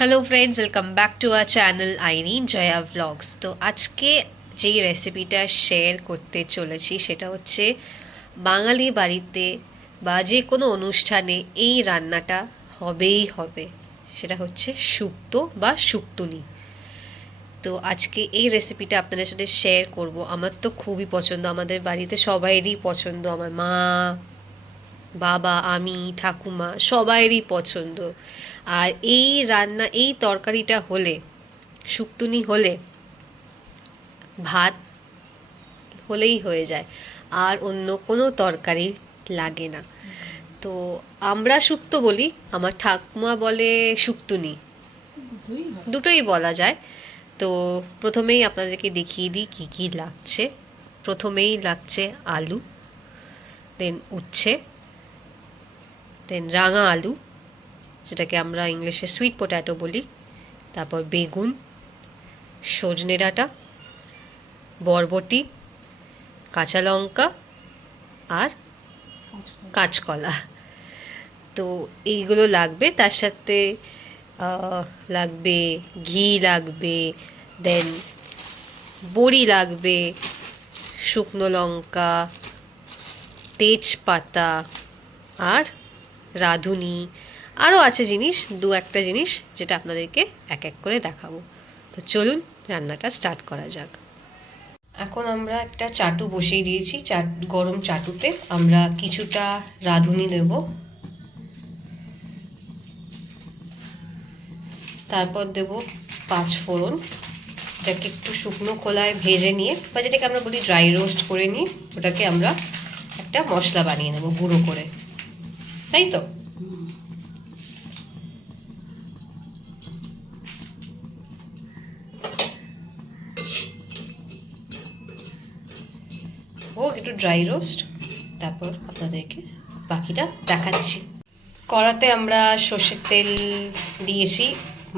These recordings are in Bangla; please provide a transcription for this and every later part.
Hello friends, welcome back to our channel Irin Joya vlogs. তো আজকে যেই রেসিপিটা শেয়ার করতে চলেছি সেটা হচ্ছে বাঙালি বাড়িতে বা যে কোনো অনুষ্ঠানে এই রান্নাটা হবেই হবে। সেটা হচ্ছে শুক্তো বা শুক্তুনি। তো আজকে এই রেসিপিটা আপনাদের সাথে শেয়ার করব। আমার তো খুবই পছন্দ, আমাদের বাড়িতে সবাইয়েরই পছন্দ, আমার মা, বাবা, আমি, ঠাকুমা সবাইয়েরই পছন্দ। আর এই রান্না, এই তরকারিটা হলে, শুক্তুনি হলে ভাত হলেই হয়ে যায়, আর অন্য কোনো তরকারি লাগে না। তো আমরা শুক্তো বলি, আমার ঠাকুমা বলে শুক্তুনি, দুটোই বলা যায়। তো প্রথমেই আপনাদেরকে দেখিয়ে দিই কী কী লাগছে। প্রথমেই লাগছে আলু, দেন উচ্ছে, দেন রাঙা আলু, যেটাকে আমরা ইংলিশে সুইট পট্যাটো বলি, তারপর বেগুন, সজনে ডাঁটা, বরবটি, কাঁচা লঙ্কা আর কাঁচকলা। তো এইগুলো লাগবে। তার সাথে লাগবে ঘি, লাগবে, দেন বড়ি লাগবে, শুকনো লঙ্কা, তেজপাতা আর রাঁধুনি। আরও আছে জিনিস, দু একটা জিনিস, যেটা আপনাদেরকে এক এক করে দেখাবো। তো চলুন রান্নাটা স্টার্ট করা যাক। এখন আমরা একটা চাটু বসিয়ে দিয়েছি। গরম চাটুতে আমরা কিছুটা রাঁধুনি দেব, তারপর দেব পাঁচ ফোড়ন, এটাকে একটু শুকনো খোলায় ভেজে নিয়ে, বা যেটাকে আমরা বলি ড্রাই রোস্ট করে নিয়ে, ওটাকে আমরা একটা মশলা বানিয়ে নেব গুঁড়ো করে, তাই তো। ও একটু ড্রাই রোস্ট, তারপর আপনাদেরকে বাকিটা দেখাচ্ছি। কড়াতে আমরা সর্ষের তেল দিয়েছি।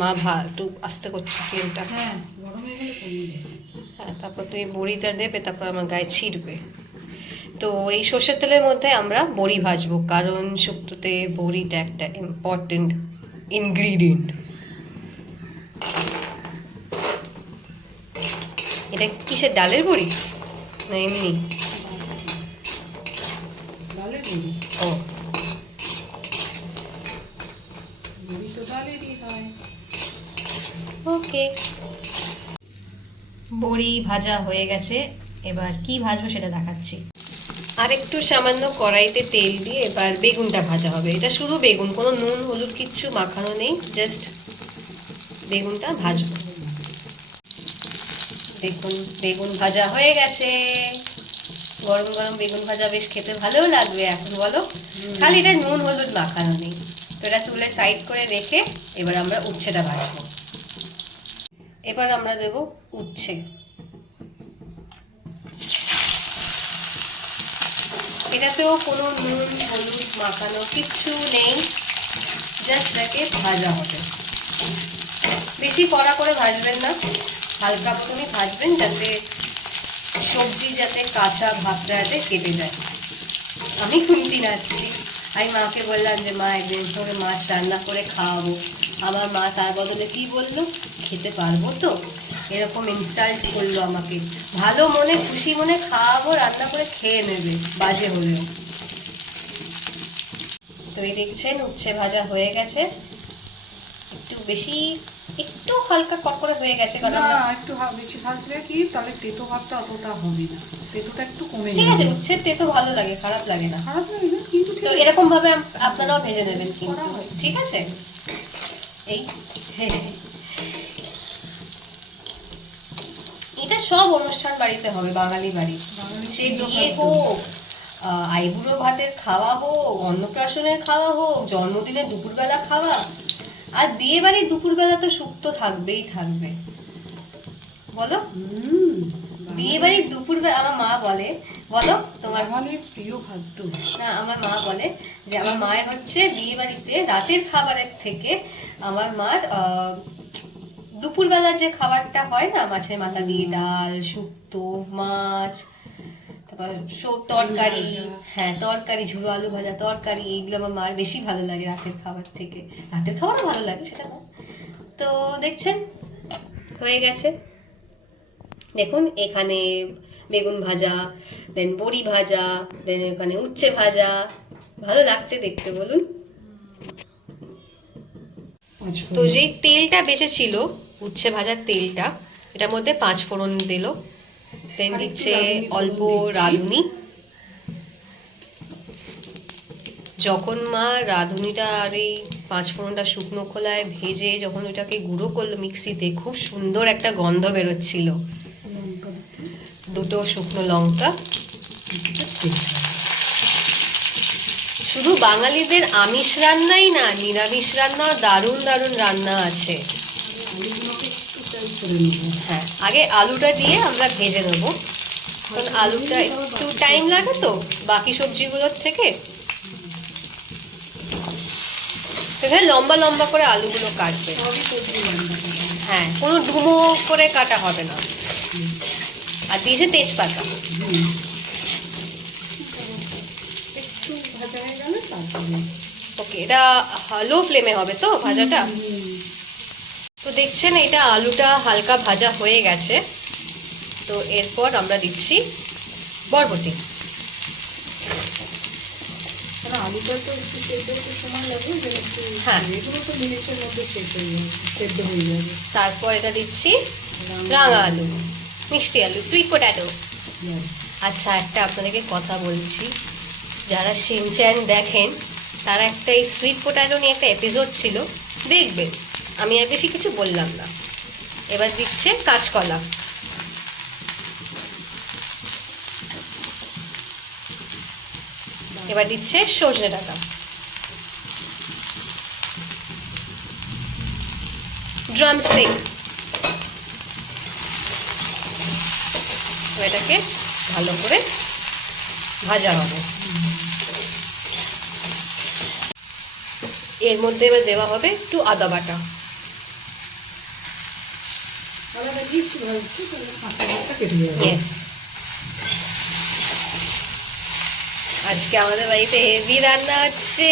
মা একটু আস্তে করছি ফ্লেমটা। হ্যাঁ, তারপর তুমি বড়িটা দেবে, তারপর আমার গায়ে ছিটবে। তো এই সর্ষের তেলের মধ্যে আমরা বড়ি ভাজবো, কারণ শুক্তোতে বড়িটা একটা ইম্পর্টেন্ট ইনগ্রিডিয়েন্ট। এটা কিসের, ডালের বড়ি না এমনি? ও, ওকে। বড়ি ভাজা হয়ে গেছে, এবার কি ভাজবো সেটা দেখাচ্ছি। আর একটু সামান্য কড়াইতে তেল দিয়ে এবার বেগুনটা ভাজা হবে। এটা শুধু বেগুন, কোনো নুন হলুদ কিচ্ছু মাখানো নেই, জাস্ট বেগুনটা ভাজবো। দেখুন বেগুন ভাজা হয়ে গেছে। গরম গরম বেগুন ভাজা বেশ খেতে ভালোও লাগবে এখন, বলো? খালি এটা নুন হলুদ মাখানো নেই। তো এটা তুলে সাইড করে রেখে এবার আমরা উচ্ছেটা ভাজবো। এবার আমরা দেব উচ্ছে। এটাতেও কোনো নুন হলুদ মাখানো কিচ্ছু নেই, জাস্ট এটাকে ভাজা হবে। বেশি কড়া করে ভাজবেন না, হালকা মতনই ভাজবেন, যাতে সবজি যাতে কাঁচা ভাবটা যাতে কেটে যায়। আমি খুন্তি নাচ্ছি। আমি মাকে বললাম যে মা একদিন তোকে মাছ রান্না করে খাওয়াবো। আমার মা তার বদলে কি বললো, খেতে পারবো তো? এরকম ইনসাল্ট করলো আমাকে। ভালো মনে খুশি মনে খাওয়াবো, রান্না করে খেয়ে নেবে, বাজে হলেও। তো এই দেখছেন উচ্ছে ভাজা হয়ে গেছে। একটু বেশি, একটু হালকা কড়কড়ে হয়ে গেছে, না একটু বেশি ভাজলে কি তাহলে তেতো ভাবটা অতটা হবে না, তেতোটা একটু কমে ঠিক যাবে। আছে, উচ্ছের তেতো ভালো লাগে, খারাপ লাগে না। খারাপ লাগে না কিন্তু তো এরকম ভাবে আপনারাও ভেজে নেবেন কিন্তু, ঠিক আছে? এই এটা সব অনুষ্ঠান বাড়িতে হবে, বাঙালি বাড়ি, সে বিয়ে হোক, আইবুড়ো ভাতের খাওয়া হোক, অন্নপ্রাশনের খাওয়া হোক, জন্মদিনের দুপুরবেলা খাওয়া। আর বিয়ে বাড়ির দুপুরবেলা তো শুক্তো থাকবেই থাকবে, বলো? বিয়ে বাড়ির দুপুরবেলা আমার মা বলে, বলো তোমার প্রিয় খাদ্য। না, আমার মা বলে যে আমার মায়ের হচ্ছে বিয়ে বাড়িতে রাতের খাবারের থেকে আমার মার দুপুরবেলা যে খাবারটা হয় না, মাছের মাথা দিয়ে ডাল, শুক্তো, মাছ, তারপর সব তরকারি, হ্যাঁ তরকারি, ঝুড়ো আলু ভাজা তরকারি, এইগুলো আমার মার বেশি ভালো লাগে রাতের খাবার থেকে। রাতের খাবারও ভালো লাগে, সেটা না। তো দেখছেন হয়ে গেছে। দেখুন এখানে বেগুন ভাজা, দেন বড়ি ভাজা, দেন এখানে উচ্ছে ভাজা। ভালো লাগছে দেখতে বলুন। তো যেই তেলটা বেঁচে ছিল উচ্ছে ভাজার তেলটা, এটার মধ্যে 5 ফোড়ন দিল, দেন দিচ্ছে অল্প রাঁধুনি। যখন মা রাঁধুনিটা আর এই 5 ফোড়নটা শুকনো খোলায় ভেজে যখন ওটাকে গুঁড়ো করলো মিক্সিতে, খুব সুন্দর একটা গন্ধ বেরোচ্ছিল। 2 শুকনো লঙ্কা। শুধু বাঙালিদের আমিষ রান্নাই না, নিরামিষ রান্নাও দারুণ দারুণ রান্না আছে। হ্যাঁ, আগে আলুটা দিয়ে আমরা ভেজে নেবো, কারণ আলুটা একটু টাইম লাগে তো বাকি সবজিগুলোর থেকে। এখানে লম্বা লম্বা করে আলুগুলো কাটবে। হ্যাঁ, কোনো ডুমো করে কাটা হবে না। আর দিয়েছে তেজপাতা। ওকে, এটা লো ফ্লেমে হবে তো ভাজাটা? তো দেখছেন এটা আলুটা হালকা ভাজা হয়ে গেছে। তো এরপর আমরা দিচ্ছি বরবটি। আলুটা তো একটু সেদ্ধ হতে সময় লাগে, হ্যাঁ, এগুলো তো মিনিটের মধ্যে সেদ্ধ হয়ে যাবে। তারপর এটা দিচ্ছি রাঙা আলু, মিষ্টি আলু, সুইট পটেটো। আচ্ছা, একটা আপনাদেরকে কথা বলছি, যারা শিনচ্যান দেখেন তারা একটা এই সুইট পটেটো নিয়ে একটা এপিসোড ছিল, দেখবেন। আমি আর বেশি কিছু বললাম না। এবার দিচ্ছে কাঁচকলা, এবার দিচ্ছে সজনে ডাঁটা, ড্রামস্টিক। এটাকে ভালো করে ভাজা হবে। এর মধ্যে এবার দেওয়া হবে একটু আদা বাটা। ইয়েস, আজকে আমাদের বাড়িতে হেভি রান্না হচ্ছে।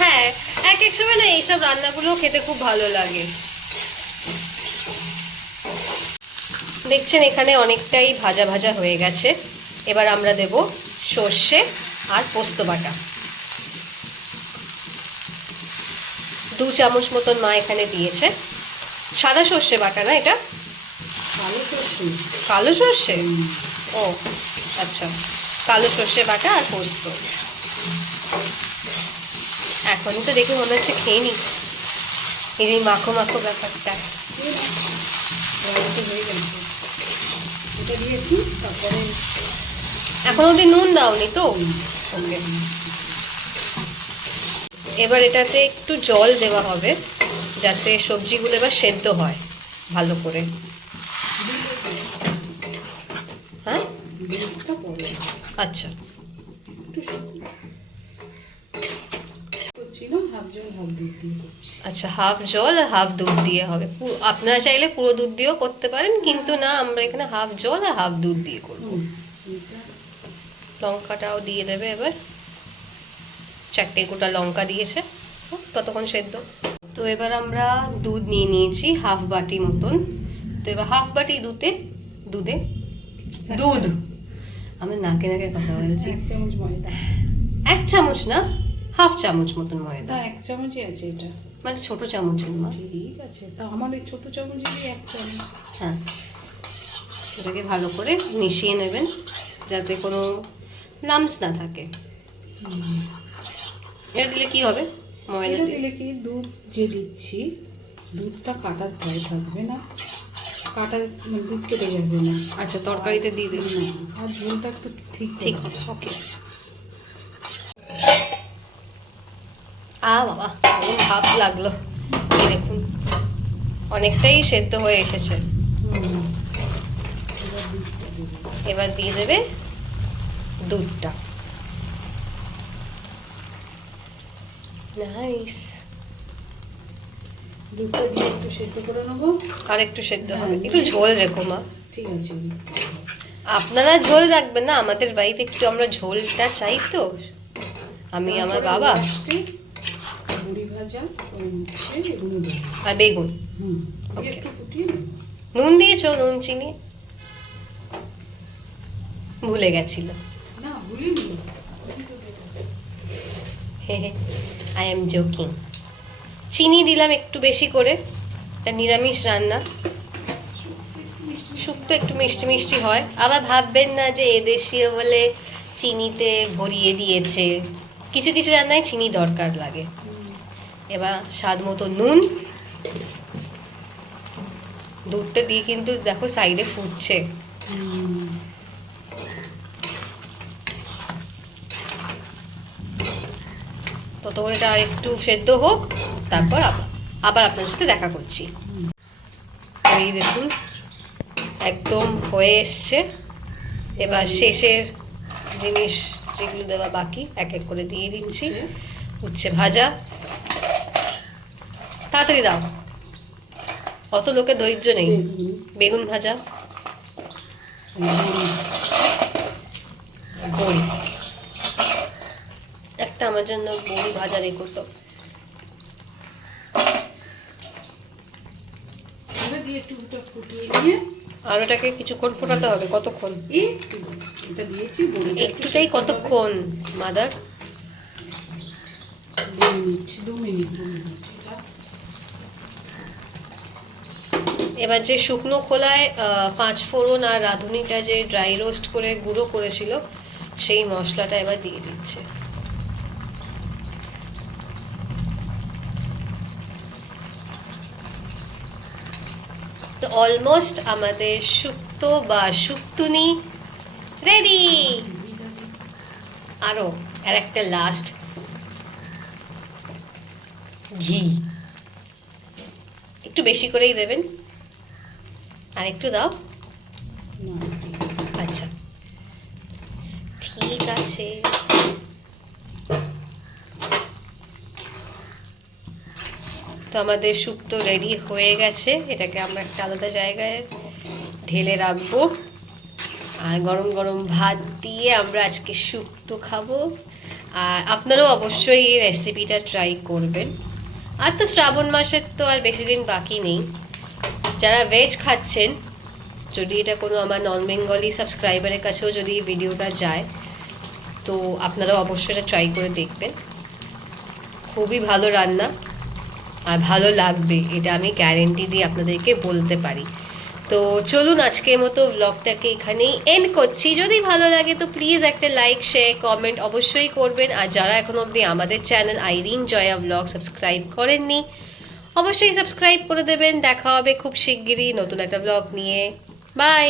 হ্যাঁ, এক এক সময় না এইসব রান্নাগুলো খেতে খুব ভালো লাগে। দেখছেন এখানে অনেকটাই ভাজা ভাজা হয়ে গেছে। এবার আমরা দেব সর্ষে আর পোস্ত বাটা। 2 চামচ মতন মা এখানে দিয়েছে। সাদা সর্ষে বাটা না, এটা কালো সর্ষে। ও আচ্ছা, কালো সর্ষে বাটা আর পোস্ত। এখনই তো দেখে মনে হচ্ছে খেয়ে নি, এই মাখো মাখো ব্যাপারটা। এখন অব্দি নুন দাওনি তো? ওকে, এবার এটাতে একটু জল দেওয়া হবে যাতে সবজিগুলো এবার সেদ্ধ হয় ভালো করে। হ্যাঁ, আচ্ছা, আচ্ছা, হাফ জল আর হাফ দুধ দিয়ে হবে। আপনারা চাইলে পুরো দুধ দিয়েও করতে পারেন, কিন্তু না, আমরা এখানে হাফ জল আর হাফ দুধ দিয়ে করবো। লঙ্কাটাও দিয়ে দেবে এবার। 4টে গোটা লঙ্কা দিয়েছে, ততক্ষণ সেদ্ধ। তো এবার আমরা দুধ নিয়ে নিয়েছি হাফ বাটি মতন। তো এবার হাফ বাটি দুধ আমি নাকে নাকে কথা বলছি। 1 চামচ না, হাফ চামচ মতন ময়দা। 1 চামচই আছে এটা, মানে ছোট চামচের মা। ঠিক আছে, তা আমার এই ছোট চামচেরই 1 চামচ। হ্যাঁ, এটাকে ভালো করে মিশিয়ে নেবেন যাতে কোনো লাম্পস না থাকে। এটা দিলে কি হবে? ময়দা দিলে কি, দুধ যে দিচ্ছি দুধটা কাটার ভয় থাকবে না, কাটা মানে দুধ কেটে যাবে না। আচ্ছা, তরকারিতে দিয়ে দিন আর ঝোলটা একটু ঠিক হবে। ওকে। বাবা, ভাপ লাগলো। দেখুন অনেকটাই সেদ্ধ হয়ে এসেছে। এবার দিয়ে দেবে দুধটা। নাইস, দুধটা দিয়ে একটু সেদ্ধ করে নেবো। আর একটু সেদ্ধ হবে, একটু ঝোল রেখো মা। ঠিক আছে, আপনারা ঝোল রাখবেন না, আমাদের বাড়িতে একটু আমরা ঝোলটা চাই তো। আমি আমার বাবা বড়ি ভাজা উচ্ছে এগুলো দেবো। আর বেগুন। হুম, Okay. একটু ফুটিয়ে নেব। নুন দিয়েছো? নুন চিনি ভুলে গেছিল। না ভুলিনি। I am joking. চিনি দিলাম একটু বেশি করে, এটা নিরামিষ রান্না, শুক্তো একটু মিষ্টি মিষ্টি হয়। আবার ভাববেন না যে এদেশীয় বলে চিনিতে ভরিয়ে দিয়েছে, কিছু কিছু রান্নায় চিনি দরকার লাগে। এবার স্বাদ মতো নুন, দুধটা দিয়ে কিন্তু দেখো সাইডে ফুটছে। ততক্ষণ এটা আর একটু সেদ্ধ হোক, তারপর আবার আপনার সাথে দেখা করছি। এই দেখুন একদম হয়ে এসছে। এবার শেষের জিনিস যেগুলো দেওয়া বাকি এক এক করে দিয়ে দিচ্ছি। উচ্ছে ভাজা, তাড়াতাড়ি দাও, অত লোকের ধৈর্য নেই। বেগুন ভাজা, বড়ি, একটা আমার জন্য বড়ি ভাজা রেখো তো। দিয়ে একটু ফুটিয়ে নিয়ে আর ওটাকে কিছুক্ষণ ফোটাতে হবে? কতক্ষণ? একটু, এটা দিয়েছি বড়িটা একটুটাই কতক্ষণ মাদার? 2 মিনিট। এবার যে শুকনো খোলায় 5 ফোড়ন আর রাঁধুনিটা যে ড্রাই রোস্ট করে গুঁড়ো করেছিল সেই মশলাটা এবার দিয়ে দিচ্ছে। তো অলমোস্ট আমাদের শুক্তো বা শুক্তুনি রেডি। আর একটা লাস্ট ঘি একটু বেশি করেই দেবেন। আর একটু দাও। আচ্ছা ঠিক আছে। তো আমাদের শুক্তো রেডি হয়ে গেছে। এটাকে আমরা একটা আলাদা জায়গায় ঢেলে রাখবো, আর গরম গরম ভাত দিয়ে আমরা আজকে শুক্তো খাবো। আর আপনারাও অবশ্যই এই রেসিপিটা ট্রাই করবেন। আর তো শ্রাবণ মাসের তো আর বেশি দিন বাকি নেই। যারা ভেজ খাচ্ছেন, যদি এটা কোনো আমার নন বেঙ্গলি সাবস্ক্রাইবারের কাছেও যদি ভিডিওটা যায়, তো আপনারাও অবশ্যই এটা ট্রাই করে দেখবেন। খুবই ভালো রান্না আর ভালো লাগবে, এটা আমি গ্যারেন্টি দিয়ে আপনাদেরকে বলতে পারি। তো চলুন আজকের মতো ব্লগটাকে এখানেই এন্ড করছি। যদি ভালো লাগে তো প্লিজ একটা লাইক, শেয়ার, কমেন্ট অবশ্যই করবেন। আর যারা এখনো অবধি আমাদের channel Irin Joya blog subscribe করেননি, অবশ্যই সাবস্ক্রাইব করে দেবেন। দেখা হবে খুব শিগগিরই নতুন একটা ব্লগ নিয়ে। বাই।